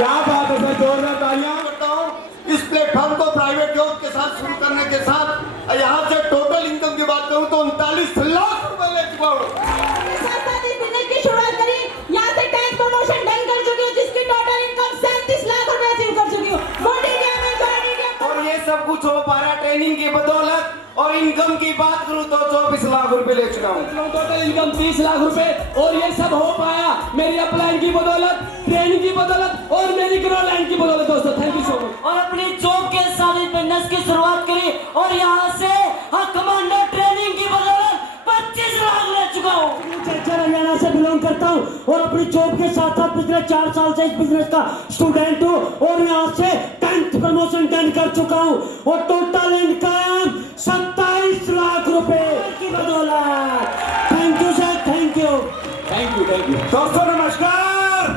क्या बात है सर, जोरदार तालियां। इस प्लेटफॉर्म को प्राइवेट जॉब के साथ शुरू करने के साथ यहाँ से टोटल इनकम की बात करूँ तो 39 लाख रुपए ले चुका हूँ। इस बिजनेस की शुरुआत करी, यहाँ से 10 प्रमोशन डन कर चुकी हूँ, जिसकी टोटल इनकम 37 लाख रुपए अचीव कर चुकी हूँ। और ये सब कुछ हो पा रहा है ट्रेनिंग की बदौलत। और इनकम की बात करूँ तो 24 लाख रुपए ले चुका हूँ। टोटल इनकम 30 लाख रुपए। और ये सब हो पाया मेरी अपलाइन की बदौलत, ट्रेनिंग की बदौलत और मेरी ग्रो लाइन की बदौलत। दोस्तों थैंक यू सो मच। और अपनी जॉब के साथ बिजनेस की शुरुआत करी और यहाँ से कमांडर ट्रेनिंग की बदौलत 25 लाख ले चुका हूँ। चर्चा हरियाणा से बिलोंग करता हूँ और अपनी जॉब के साथ साथ पिछले 4 साल से इस बिजनेस का स्टूडेंट हूँ और यहाँ से 10th प्रमोशन डन कर चुका हूँ और टोटल इनकम 27 लाख रुपए की बदौलत। Thank you sir, thank you. Thank you, thank you. दोस्तों नमस्कार।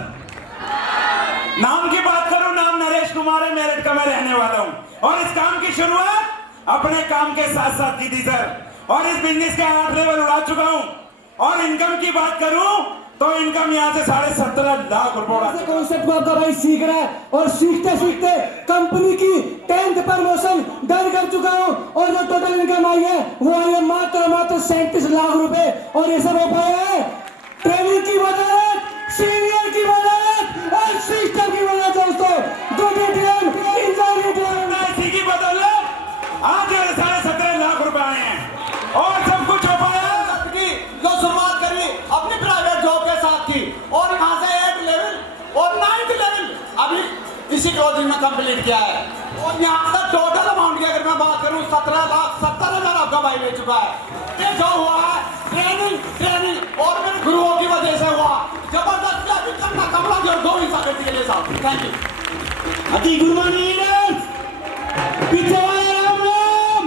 नाम की बात करूं, नाम नरेश कुमार है, मेरठ का मैं रहने वाला हूं और इस काम की शुरुआत अपने काम के साथ साथ की थी सर। और इस बिजनेस के 8 लेवल उड़ा चुका हूं। और इनकम की बात करूं तो इनकम यहाँ से 17.5 लाख रुपए कॉन्सेप्ट को आपका भाई सीख रहा है और सीखते सीखते कंपनी की 10th प्रमोशन डन कर चुका हूँ और जो टोटल इनकम आई है वो आई है मात्र 37 लाख रुपए। और ये सब हो पाया है ट्रेनिंग की बदौलत, सीनियर की बदौलत और सिस्टम की बदौलत। दोस्तों इसी की बदौलत आज 17.5 लाख रुपए आए हैं और सब कुछ हो पाया। जो शुरुआत करी अपनी प्राइवेट जॉब के साथ की और यहाँ से 8 लेवल और 9th लेवल अभी इसी क्लोजिंग में कंप्लीट किया है। और यहाँ से टोटल अमाउंट की अगर मैं बात करूँ 17,70,000 आपका भाई ले चुका है। ये जो हुआ है ट्रेनिंग और मेरे गुरुओं की वजह से हुआ। जबरदस्त करना कमला जो 2 हिस्सा करती है साहब। Thank you. अति गुड मॉर्निंग। पीछे वाले राम राम।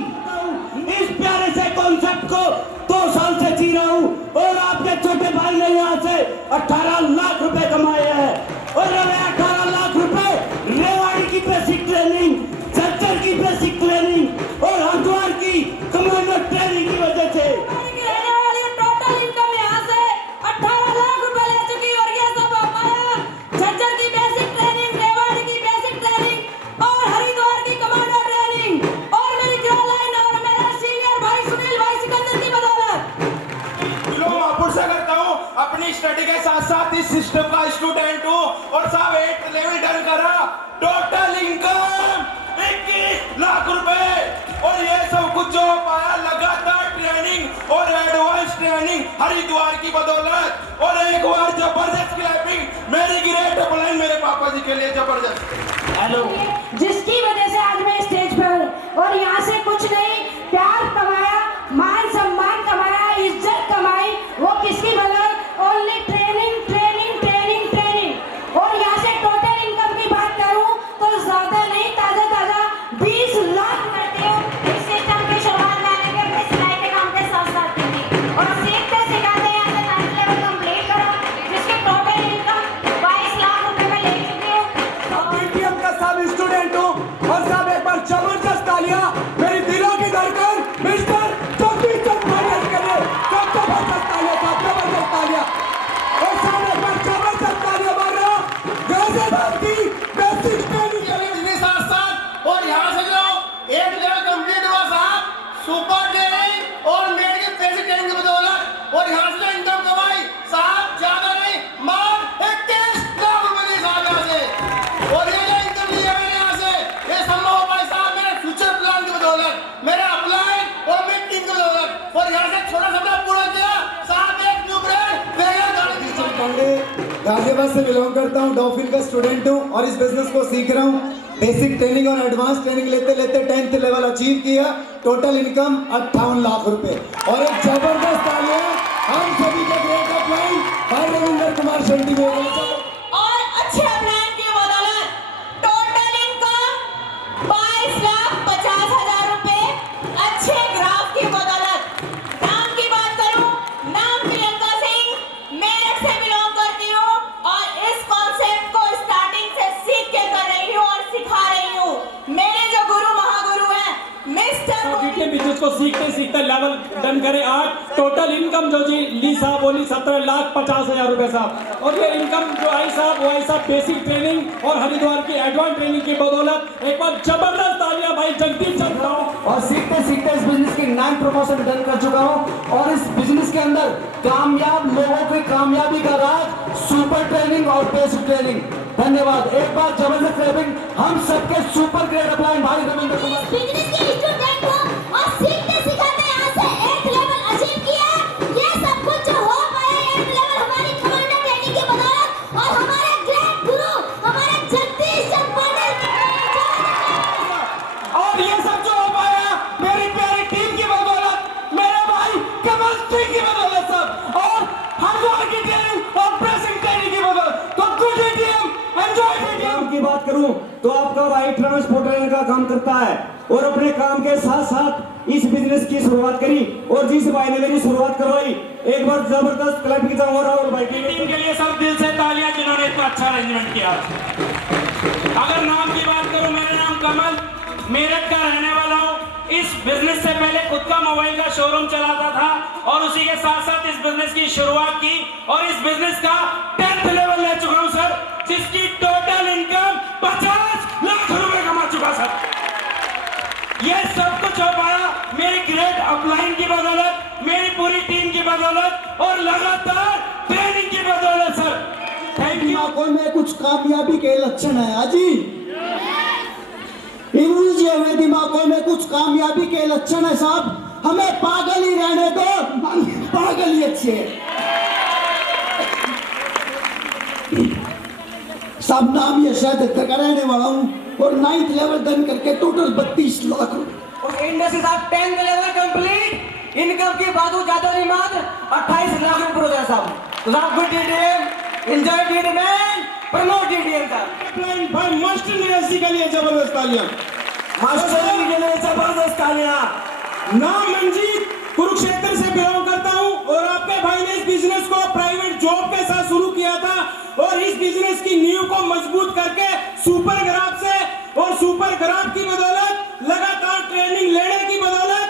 इस प्यारे से कॉन्सेप्ट को 2 साल से जी रहा हूँ और आपके छोटे भाई ने यहाँ से 18 लाख रुपए कमाए हैं। और 18 लाख रुपए रेवाड़ी की बेसिक ट्रेनिंग, चच्चर की बेसिक ट्रेनिंग और हरिद्वार की कमांडर ट्रेनिंग की वजह से टोटल इनकम यहाँ से 18 लाख रुपए ले चुकी और ये सब हो पाया झज्जर की बेसिक ट्रेनिंग, रेवाड़ी की बेसिक ट्रेनिंग और हरिद्वार की कमांडो ट्रेनिंग और मेरी ग्रो लाइन और मेरा सीनियर भाई सुनील भाई सिकंदर की बदौलत। बिलोंग महापुर से करता हूँ, अपनी स्टडी के साथ साथ इस सिस्टम का स्टूडेंट हूँ और साहब 8 लेवल डन करा। टोटल इनकम 21 लाख रुपए। और ये सब कुछ जो पाया लगातार ट्रेनिंग और एडवांस ट्रेनिंग हरिद्वार की बदौलत। और एक बार जबरदस्त क्लैपिंग मेरी ग्रेट अपलाइन मेरे पापा जी के लिए जबरदस्त। हेलो। जिसकी वजह से आज मैं स्टेज पर और यहाँ से कुछ नहीं प्यार कमाया, मान सम्मान कमाया, इज्जत कमाई। वो किसकी बदौलत? Only training training training training. और यहाँ से टोटल इनकम की बात करूँ तो ज्यादा नहीं, ताजा 20 लाख करती हूँ। इस सिस्टम की शुरुआत मैंने भी अपने सिलाई के काम के साथ साथ की थी और सीखते सिखाते यहाँ से 9th लेवल कंप्लीट करा, जिसकी टोटल इनकम 22 लाख रुपए में ले चुकी हूँ। पीटीएम का सब स्टूडेंट हूँ और सब एक बार जबरदस्त तालियां मेरी दिलों की धड़कन मिस्टर जगदीश चंद भाटिया के लिए। सब जबरदस्त तालियां, सब जबरदस्त तालियां और सब एक बार जबरदस्त तालियां मार रहा हूँ गाजियाबाद की बेसिक ट्रेनिंग के साथ साथ। और यहाँ से जो 8 लेवल कंप्लीट हुआ साहब, सुपर ट्रेनिंग और मेड की बेसिक ट्रेनिंग की बदौलत। और यहाँ से जो इनकम कमाई साहब ज्यादा नहीं, मात्र 21 लाख रुपए दी साहब यहाँ से। और ये जो इनकम लिया मैंने यहाँ से, ये संभव हो पाया साहब मेरे फ्यूचर प्लान की बदौलत, मेरे अपलाइन और मेरी टीम की बदौलत। और यहाँ से छोटा सपना पूरा किया साहब, एक न्यू ब्रांड गाजियाबाद से बिलोंग करता हूँ, डॉल्फिन का स्टूडेंट हूँ और इस बिजनेस को सीख रहा हूँ। बेसिक ट्रेनिंग और एडवांस ट्रेनिंग लेते लेते 10th लेवल अचीव किया। टोटल इनकम 58 लाख रुपए। और एक जबरदस्त तालियां हम सभी के ग्रेट अपलाइन भाई रविंद्र कुमार शेट्टी को। और अच्छे अपलाइन की बदौलत टोटल इनकम 22,50,000 रुपए। अच्छे ग्राफ की बदौलत। नाम की बात करूं, नाम प्रियंका सिंह, मेरठ से बिलोंग करती हूँ और इस कॉन्सेप्ट को स्टार्टिंग से सीख के कर रही हूँ और सिखा रही हूँ। मेरे जो गुरु महागुरु हैं मिस्टर बिजनेस को सीखते सीखते लेवल डन करे 8। टोटल इनकम जो जी ली साहब बोली 17,50,000 रुपए साहब। और ये इनकम जो आई साहब वो आई साहब बेसिक ट्रेनिंग और हरिद्वार की एडवांस ट्रेनिंग की बदौलत। एक बार जबरदस्त तालियां भाई जगदीश चंद्र। और सीखते सीखते इस बिजनेस की 9 प्रमोशन डन कर चुका हूं और इस बिजनेस के अंदर कामयाब लोगों की कामयाबी का राज सुपर ट्रेनिंग और बेसिक ट्रेनिंग। धन्यवाद। एक बार जबरदस्त क्लैपिंग हम सबके सुपर ग्रेट अपलाइन भाई रविंद्र कुमार। बिजनेस के स्टूडेंट को और सीखते सिखाते यहाँ से 8th लेवल अचीव किया। ये सब कुछ जो हो पाया 8th लेवल हमारी कमांडर ट्रेनिंग की बदौलत और हमारे ग्रेट गुरु हमारे जगदीश चंद्र और ये सब जो हो पाया मेरी प्यारी टीम की बदौलत, मेरे भाई कमल सिंह की बदौलत सब, और हरिद्वार की ट्रेनिंग और प्रेसिंग ट्रेनिंग की बदौलत। तो गुड टीम, एंजॉय टीम। की बात करूं तो आपका भाई ट्रांसपोर्टर का काम करता है और अपने काम के साथ साथ इस बिजनेस की शुरुआत करी और जिस भाई ने मेरी शुरुआत करवाई, एक बार जबरदस्त क्लैपिंग चाहूंगा राहुल भाई की टीम के लिए सब दिल से तालियां जिन्होंने इतना अच्छा अरेंजमेंट किया। अगर नाम की बात करूं, मेरा नाम कमल, मेरठ का रहने वाला हूं। इस बिजनेस से पहले खुद का मोबाइल का शोरूम चलाता था और उसी के साथ साथ इस बिजनेस की शुरुआत की और इस बिजनेस का 10th लेवल ले चुका हूं सर, जिसकी टोटल इनकम 50 लाख रुपए कमा चुका सर। ये सब कुछ हो पाया मेरी ग्रेट अपलाइन की बदौलत, मेरी पूरी टीम की बदौलत और लगातार ट्रेनिंग की बदौलत सर। Thank you. दिमागों में कुछ कामयाबी के लक्षण है अजी, इन उलझे हुए दिमागों में कुछ कामयाबी के लक्षण है साहब। हमें पागल ही रहने दो, पागल ही अच्छे सब। नाम ये शायद का रहने वाला हूँ और 9th लेवल डन करके टोटल 32 लाख रुपए। और इंडस्ट्री साहब 10th लेवल कंप्लीट, इनकम की बात हो ज्यादा नहीं मात्र 28 लाख रुपए हो जाए साहब। तो साहब good DDM, enjoy DDM, promote DDM का अपलाइन भाई मास्टर निवासी के लिए जबरदस्त तालियां, मास्टर के लिए जबरदस्त तालियां। नाम मंजीत, कुरुक्षेत्र से बिलोंग करता हूं और आपके भाई ने इस बिजनेस को प्राइवेट जॉब के साथ शुरू किया था और इस बिजनेस की नींव को मजबूत करके सुपर ग्राफ से और सुपर ग्राफ की बदौलत लगातार ट्रेनिंग लेने की बदौलत,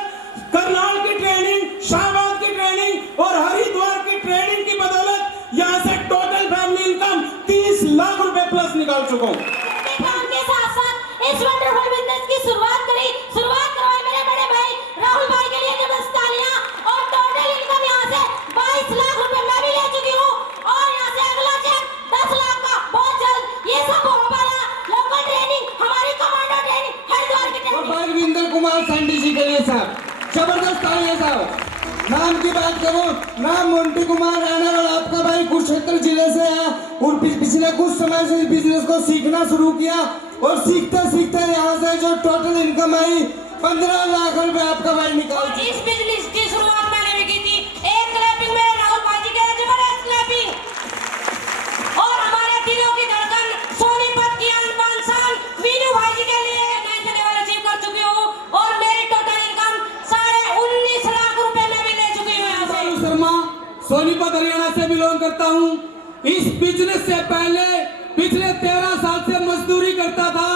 करनाल की ट्रेनिंग, शाहबाद की ट्रेनिंग और हरिद्वार की ट्रेनिंग की बदौलत यहाँ से टोटल फैमिली इनकम 30 लाख रुपए प्लस निकाल चुका हूँ। काम के साथ साथ इस वंडरफुल बिजनेस की शुरुआत करवाई मेरे बड़े भाई राहुल भाई के लिए जबरदस्त तालियां। और टोटल इनकम यहाँ से 22 लाख रुपए मैं भी ले चुकी हूँ और यहाँ से अगला चेक 10 लाख का बहुत जल्द। ये सब हो पाया लोकल ट्रेनिंग, हमारी कमांडो ट्रेनिंग, हरिद्वार की ट्रेनिंग। और रविंद्र कुमार सैंडी जी के लिए साहब जबरदस्त तालियां साहब। नाम की बात करूं, नाम मोंटी कुमार, रहने वाला आपका भाई कुरुक्षेत्र जिले से है और पिछले कुछ समय से इस बिजनेस को सीखना शुरू किया और सीखते सीखते यहाँ से जो टोटल इनकम आई 15 लाख रुपए आपका भाई निकाल चुका। इस बिजनेस की शुरुआत मैंने भी की थी। एक क्लैपिंग मेरे राहुल भाई जी के जबरदस्त क्लैपिंग। और हमारे दिलों की धड़कन सोनीपत की अनबान शान वीनू भाई जी के लिए 9th लेवल अचीव कर चुकी हूँ और मेरी टोटल इनकम 19.5 लाख रुपए में भी ले चुकी हूँ यहाँ से। शर्मा, सोनीपत हरियाणा से बिलोंग करता हूँ। इस बिजनेस से पहले पिछले 13 साल से मजदूरी करता था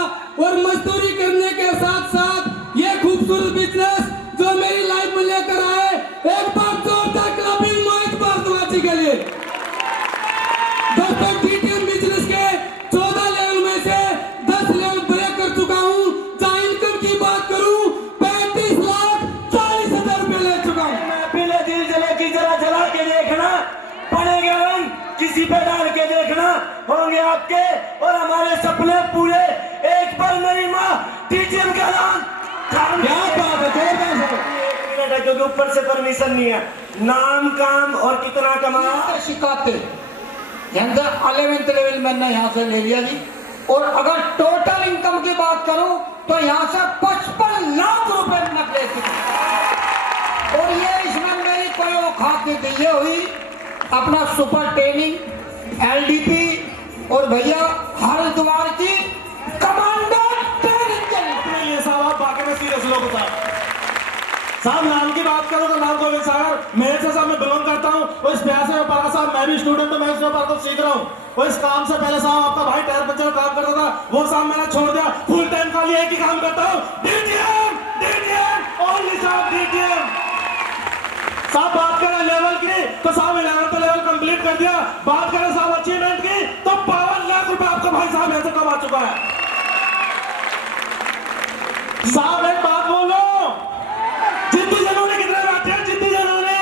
और मजदूरी करने के साथ साथ ये खूबसूरत बिजनेस जो मेरी लाइफ में लेकर आए, एक बार जोरदार क्लैपिंग महेश भारद्वाज के लिए। दोस्तों टीटीएम बिजनेस के 14 लेवल में से 10 लेवल ब्रेक कर चुका हूँ। जहाँ इनकम की बात करूँ 35,40,000 रुपए ले चुका हूँ। पीले दिल जले की जरा जला के देखना पड़ेगा, रंग किसी पे डाल के देखना, होंगे आपके और हमारे सपने पूरे। एक पल मेरी माँ टीचर का नाम क्या बात है, जोरदार से। 1 मिनट है क्योंकि ऊपर से परमिशन नहीं है। नाम काम और कितना कमाया शिकाते यहाँ से 11th लेवल मैंने यहाँ से ले लिया जी। और अगर टोटल इनकम की बात करूं तो यहाँ से 55 लाख रुपए मैं ले चुका। और ये इसमें मेरी कोई औकात नहीं थी, ये हुई अपना सुपर ट्रेनिंग एलडीपी और भैया हरिद्वार की कमांडो ट्रेनिंग के लिए। ये साहब आप बाकी में सीरियस लोग बता साहब। नाम की बात करो तो नाम गोविंद सागर, मेरे से साहब मैं बिलोंग करता हूँ और इस प्यार से पढ़ा साहब, मैं भी स्टूडेंट हूँ, मैं इसमें पढ़ता सीख रहा हूँ। और इस काम से पहले साहब आपका भाई टायर पंचर काम करता था, वो साहब मैंने छोड़ दिया, फुल टाइम का लिए एक ही काम करता हूँ, डीटीएम डीटीएम ओनली साहब डीटीएम। साहब बात करें लेवल की तो साहब 11th लेवल कंप्लीट कर दिया। बात करें साहब अचीवमेंट की तो 52 लाख रुपए आपका भाई साहब ऐसे कमा चुका है। साहब एक बात बोलो, जिद्दी जनूनी कितने बैठे हैं? जिद्दी जनूनी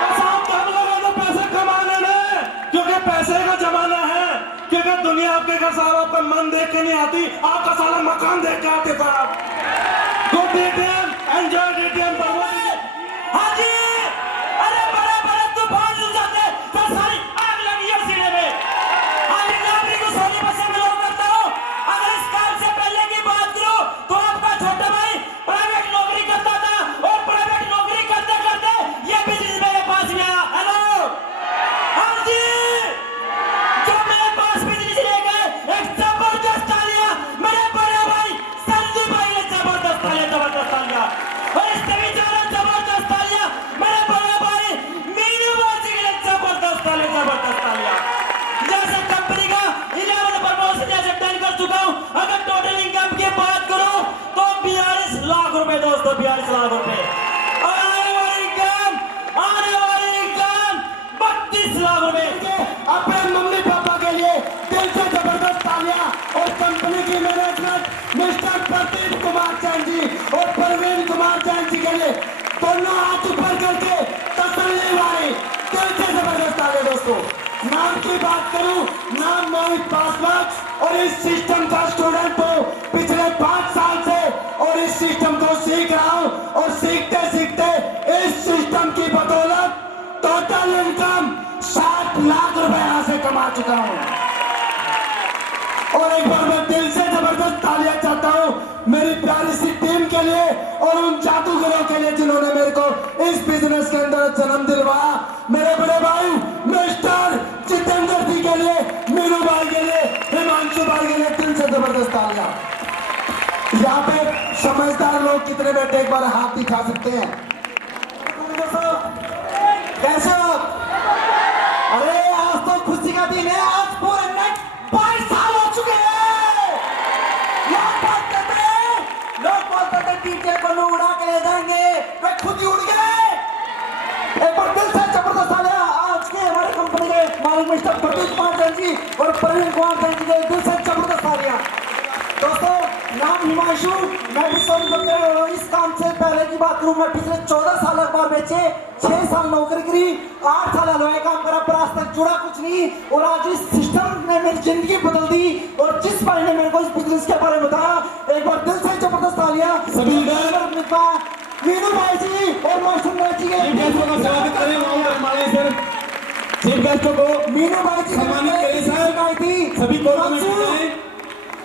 तो साहब कम लोग हैं जो पैसे कमाने में, क्योंकि पैसे का जमाना है। क्योंकि दुनिया आपके घर साहब आपका मन देख के नहीं आती, आपका साला मकान देख के आते साहब। Good DTM, enjoy DTM. हाँ जी, अरे बड़े बड़े तूफान उड़ जाते तो सारी आग लगी है सीने में। हाँ जी, नागरिक को सोने पर से बिलोंग करता हूँ। अगर इस काम से पहले की बात करूँ तो आपका छोटा भाई प्राइवेट नौकरी करता था और प्राइवेट नौकरी करते करते ये बिजनेस मेरे पास में आया। हेलो, हाँ जी, जो मेरे पास बिजनेस ले गए, एक जबरदस्त तालियां मेरे बड़े भाई संजीव भाई ने जबरदस्त तालियां। और इसके भी ज्यादा जबरदस्त तालियां मेरे बड़े भाई मीनू बाजी के लिए जबरदस्त तालियां। जैसे कंपनी का 11 प्रमोशन जैसे 10 कर चुका हूं। अगर टोटल इनकम की बात करूं तो 42 लाख रुपए दोस्तों, 42 लाख रुपए। और आने वाली इनकम 32 लाख रुपए। अपने मम्मी पापा के लिए दिल से जबरदस्त तालियां। और कंपनी की मैनेजमेंट मिस्टर प्रदीप कुमार जैन जी और प्रवीण कुमार जैन जी के लिए दोनों हाथ ऊपर करके तसल्ली वाली दिल से जबरदस्त तालियां दोस्तों। नाम की बात करूं, नाम मोहित पासवान और इस सिस्टम का स्टूडेंट हूं पिछले 5 साल से और इस सिस्टम को सीख रहा हूं। और सीखते सीखते इस सिस्टम की बदौलत टोटल इनकम 60 लाख रुपए यहां से कमा चुका हूं। और एक बार मैं दिल से जबरदस्त तालियां चाहता हूं मेरी प्यारी सी टीम के लिए और उन जादूगरों के लिए जिन्होंने मेरे को इस बिजनेस के अंदर जन्म दिलवाया। मेरे बड़े भाई मिस्टर जितेंद्र जी के लिए, मीनू भाई के लिए, हिमांशु भाई के लिए दिल से जबरदस्त तालियां। यहाँ पे समझदार लोग कितने बैठे एक बार हाथ दिखा सकते हैं? कैसे हो? अरे आज तो खुशी का दिन है। आज पूरे 22 साल हो चुके हैं। लोग बोलते थे टीचर को उड़ा के ले जाएंगे, वे खुद ही उड़ गए। एक बार दिल से जबरदस्त तालियां आज के हमारे कंपनी के मालिक मिस्टर प्रदीप कुमार जैन जी और प्रवीण कुमार जैन जी के दिल से जबरदस्त तालियां। दोस्तों, नाम हिमांशु, मैं भी सोनी बंदर। इस काम से पहले की बात करूं, मैं पिछले 14 साल अखबार बेचे, 6 साल नौकरी करी, 8 साल हलवाई काम करा, पर आज तक जुड़ा कुछ नहीं। और आज इस सिस्टम ने मेरी जिंदगी बदल दी। और जिस भाई ने मेरे को इस बिजनेस के बारे में बताया, एक बार दिल से जबरदस्त तालियां सभी मीनू भाई जी और मौसम भाई जी के स्वागत करें। चीफ गेस्टों को मीनू भाई जी सम्मानित करें सर। सभी को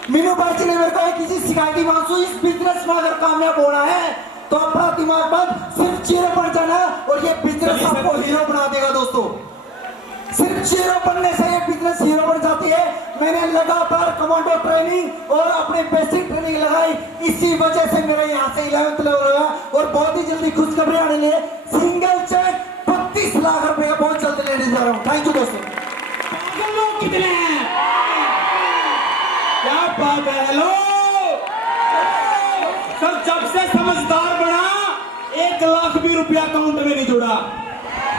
मीनू भाई जी ने मेरे को एक चीज सिखाई थी, मानसू इस बिजनेस में अगर कामयाब होना है तो अपना दिमाग बंद, सिर्फ चीरो बन जाना और ये बिजनेस आपको हीरो बना देगा दोस्तों। सिर्फ हीरो बनने से ये बिजनेस हीरो बन जाती है। मैंने लगातार कमांडो ट्रेनिंग और अपने बेसिक ट्रेनिंग लगाई, इसी वजह से मेरा यहाँ से 11th लेवल हुआ। और बहुत ही जल्दी खुशखबरी आने लिए सिंगल चेक 32 लाख रुपए बहुत जल्द लेने जा रहा हूँ। थैंक यू दोस्तों। लोग कितने हैं? क्या बात है। हेलो सर, जब से समझदार बना 1 लाख भी रुपया अकाउंट में नहीं जुड़ा,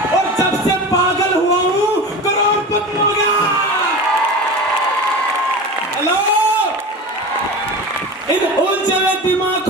और जब से पागल हुआ हूं करोड़पति हो गया। हेलो, इन उलझे हुए दिमाग